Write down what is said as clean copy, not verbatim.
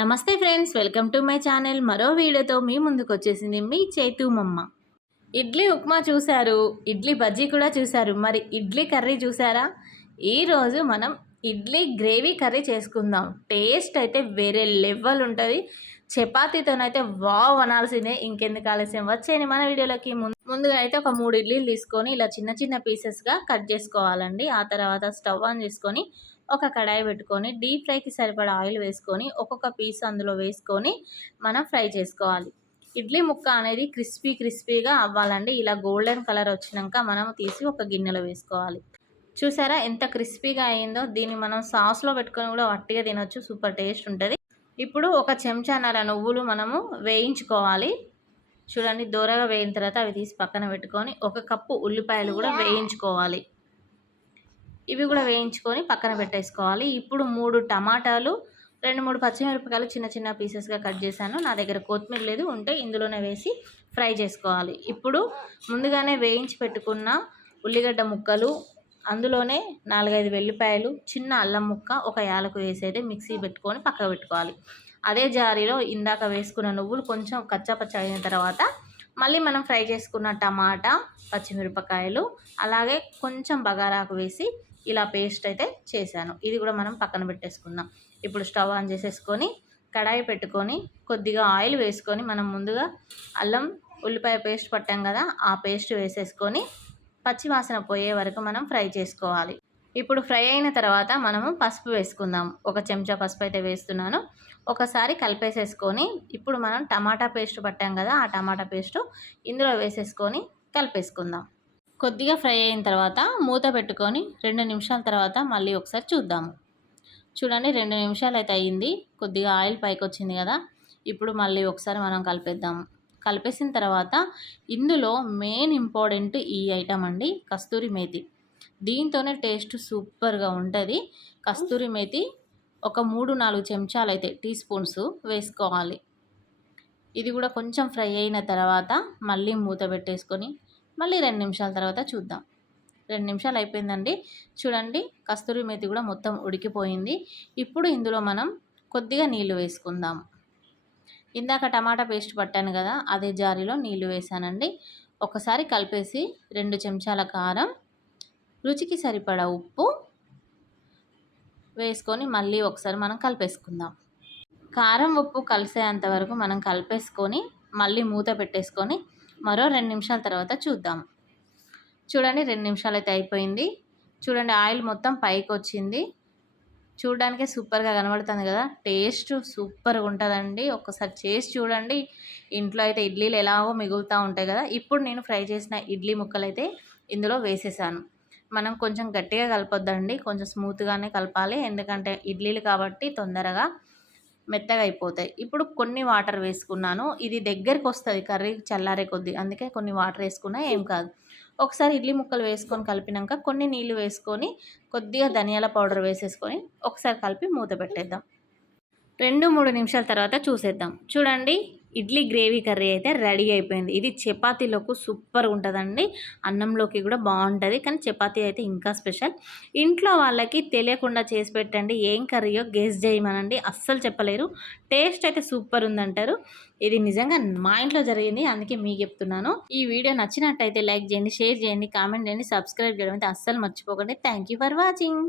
నమస్తే friends, welcome to my channel. మరో వీడియోతో మీ ముందుకు వచ్చేసింది మీ చేతు మమ్మ. ఇడ్లీ ఉప్మా చూశారు, ఇడ్లీ బజ్జీ కూడా చూశారు. మరి ఇడ్లీ కర్రీ చూసారా? ఈరోజు మనం ఇడ్లీ గ్రేవీ కర్రీ చేసుకుందాం. టేస్ట్ అయితే వేరే లెవెల్ ఉంటుంది. చపాతీతోనైతే వావ్ అనాల్సిందే. ఇంకెందుకు ఆలస్యం, వచ్చేయండి మన వీడియోలోకి. ముందుగా అయితే ఒక 3 ఇడ్లీలు తీసుకొని ఇలా చిన్న చిన్న పీసెస్గా కట్ చేసుకోవాలండి. ఆ తర్వాత స్టవ్ ఆన్ చేసుకొని ఒక కడాయి పెట్టుకొని డీప్ ఫ్రైకి సరిపడా ఆయిల్ వేసుకొని ఒక్కొక్క పీస్ అందులో వేసుకొని మనం ఫ్రై చేసుకోవాలి. ఇడ్లీ ముక్క అనేది క్రిస్పీగా అవ్వాలండి. ఇలా గోల్డెన్ కలర్ వచ్చినాక మనం తీసి ఒక గిన్నెలో వేసుకోవాలి. చూసారా ఎంత క్రిస్పీగా అయిందో? దీన్ని మనం సాస్లో పెట్టుకొని కూడా వట్టిగా తినొచ్చు, సూపర్ టేస్ట్ ఉంటుంది. ఇప్పుడు ఒక చెంచాన్నర నువ్వులు మనము వేయించుకోవాలి. చూడండి, దూరగా వేయిన తర్వాత అవి తీసి పక్కన పెట్టుకొని ఒక కప్పు ఉల్లిపాయలు కూడా వేయించుకోవాలి. ఇవి కూడా వేయించుకొని పక్కన పెట్టేసుకోవాలి. ఇప్పుడు 3 టమాటాలు, 2-3 పచ్చిమిరపకాయలు చిన్న చిన్న పీసెస్గా కట్ చేశాను. నా దగ్గర కొత్తిమీర లేదు, ఉంటే ఇందులోనే వేసి ఫ్రై చేసుకోవాలి. ఇప్పుడు ముందుగానే వేయించి పెట్టుకున్న ఉల్లిగడ్డ ముక్కలు, అందులోనే 4-5 వెల్లిపాయలు, చిన్న అల్లం ముక్క, ఒక యాలకు వేసి అయితే మిక్సీ పెట్టుకొని పక్కకు పెట్టుకోవాలి. అదే జారీలో ఇందాక వేసుకున్న నువ్వులు కొంచెం కచ్చాపచ్చ అయిన తర్వాత మళ్ళీ మనం ఫ్రై చేసుకున్న టమాటా, పచ్చిమిరపకాయలు, అలాగే కొంచెం బగారాకు వేసి ఇలా పేస్ట్ అయితే చేశాను. ఇది కూడా మనం పక్కన పెట్టేసుకుందాం. ఇప్పుడు స్టవ్ ఆన్ చేసేసుకొని కడాయి పెట్టుకొని కొద్దిగా ఆయిల్ వేసుకొని మనం ముందుగా అల్లం ఉల్లిపాయ పేస్ట్ పట్టాం కదా, ఆ పేస్ట్ వేసేసుకొని పచ్చి వాసన పోయే వరకు మనం ఫ్రై చేసుకోవాలి. ఇప్పుడు ఫ్రై అయిన తర్వాత మనము పసుపు వేసుకుందాం. ఒక చెంచా పసుపు అయితే వేస్తున్నాను. ఒకసారి కలిపేసేసుకొని ఇప్పుడు మనం టమాటా పేస్ట్ పట్టాం కదా, ఆ టమాటా పేస్ట్ ఇందులో వేసేసుకొని కలిపేసుకుందాం. కొద్దిగా ఫ్రై అయిన తర్వాత మూత పెట్టుకొని 2 నిమిషాల తర్వాత మళ్ళీ ఒకసారి చూద్దాము. చూడండి, 2 నిమిషాలు అయితే అయ్యింది. కొద్దిగా ఆయిల్ పైకి వచ్చింది కదా. ఇప్పుడు మళ్ళీ ఒకసారి మనం కలిపేద్దాము. కలిపేసిన తర్వాత ఇందులో మెయిన్ ఇంపార్టెంట్ ఈ ఐటమ్ అండి, కస్తూరి మేతి. దీంతోనే టేస్ట్ సూపర్గా ఉంటుంది. కస్తూరి మేతి ఒక 3-4 చెంచాలు అయితే టీ స్పూన్స్ వేసుకోవాలి. ఇది కూడా కొంచెం ఫ్రై అయిన తర్వాత మళ్ళీ మూత పెట్టేసుకొని మళ్ళీ 2 నిమిషాల తర్వాత చూద్దాం. 2 నిమిషాలు అయిపోయిందండి. చూడండి, కస్తూరి మేతి కూడా మొత్తం ఉడికిపోయింది. ఇప్పుడు ఇందులో మనం కొద్దిగా నీళ్లు వేసుకుందాం. ఇందాక టమాటా పేస్ట్ పట్టాను కదా, అదే జారీలో నీళ్లు వేసానండి. ఒకసారి కలిపేసి 2 చెంచాల కారం, రుచికి సరిపడా ఉప్పు వేసుకొని మళ్ళీ ఒకసారి మనం కలిపేసుకుందాం. కారం ఉప్పు కలిసేంత వరకు మనం కలిపేసుకొని మళ్ళీ మూత పెట్టేసుకొని మరో 2 నిమిషాల తర్వాత చూద్దాం. చూడండి, 2 నిమిషాలు అయితే అయిపోయింది. చూడండి, ఆయిల్ మొత్తం పైకి వచ్చింది. చూడడానికే సూపర్గా కనబడుతుంది కదా. టేస్ట్ సూపర్గా ఉంటుందండి. ఒక్కసారి చేసి చూడండి. ఇంట్లో అయితే ఇడ్లీలు ఎలాగో మిగులుతూ ఉంటాయి కదా. ఇప్పుడు నేను ఫ్రై చేసిన ఇడ్లీ ముక్కలు అయితే ఇందులో వేసేసాను. మనం కొంచెం గట్టిగా కలపొద్దండి, కొంచెం స్మూత్గానే కలపాలి. ఎందుకంటే ఇడ్లీలు కాబట్టి తొందరగా మెత్తగా అయిపోతాయి. ఇప్పుడు కొన్ని వాటర్ వేసుకున్నాను. ఇది దగ్గరికి వస్తుంది కర్రీ చల్లారే కొద్దీ, అందుకే కొన్ని వాటర్ వేసుకున్నా ఏం కాదు. ఒకసారి ఇడ్లీ ముక్కలు వేసుకొని కలిపినాక కొన్ని నీళ్ళు వేసుకొని కొద్దిగా ధనియాల పౌడర్ వేసేసుకొని ఒకసారి కలిపి మూత పెట్టేద్దాం. 2-3 నిమిషాల తర్వాత చూసేద్దాం. చూడండి, ఇడ్లీ గ్రేవీ కర్రీ అయితే రెడీ అయిపోయింది. ఇది చపాతీలోకి సూపర్ ఉంటుందండి, అన్నంలోకి కూడా బాగుంటుంది. కానీ చపాతీ అయితే ఇంకా స్పెషల్. ఇంట్లో వాళ్ళకి తెలియకుండా చేసి పెట్టండి, ఏం కర్రీయో గెస్ చేయమనండి, అస్సలు చెప్పలేరు. టేస్ట్ అయితే సూపర్ ఉందంటారు. ఇది నిజంగా మా ఇంట్లో జరిగింది, అందుకే మీకు చెప్తున్నాను. ఈ వీడియో నచ్చినట్టయితే లైక్ చేయండి, షేర్ చేయండి, కామెంట్ చేయండి, సబ్స్క్రైబ్ చేయడం అయితే అస్సలు మర్చిపోకండి. Thank you for watching.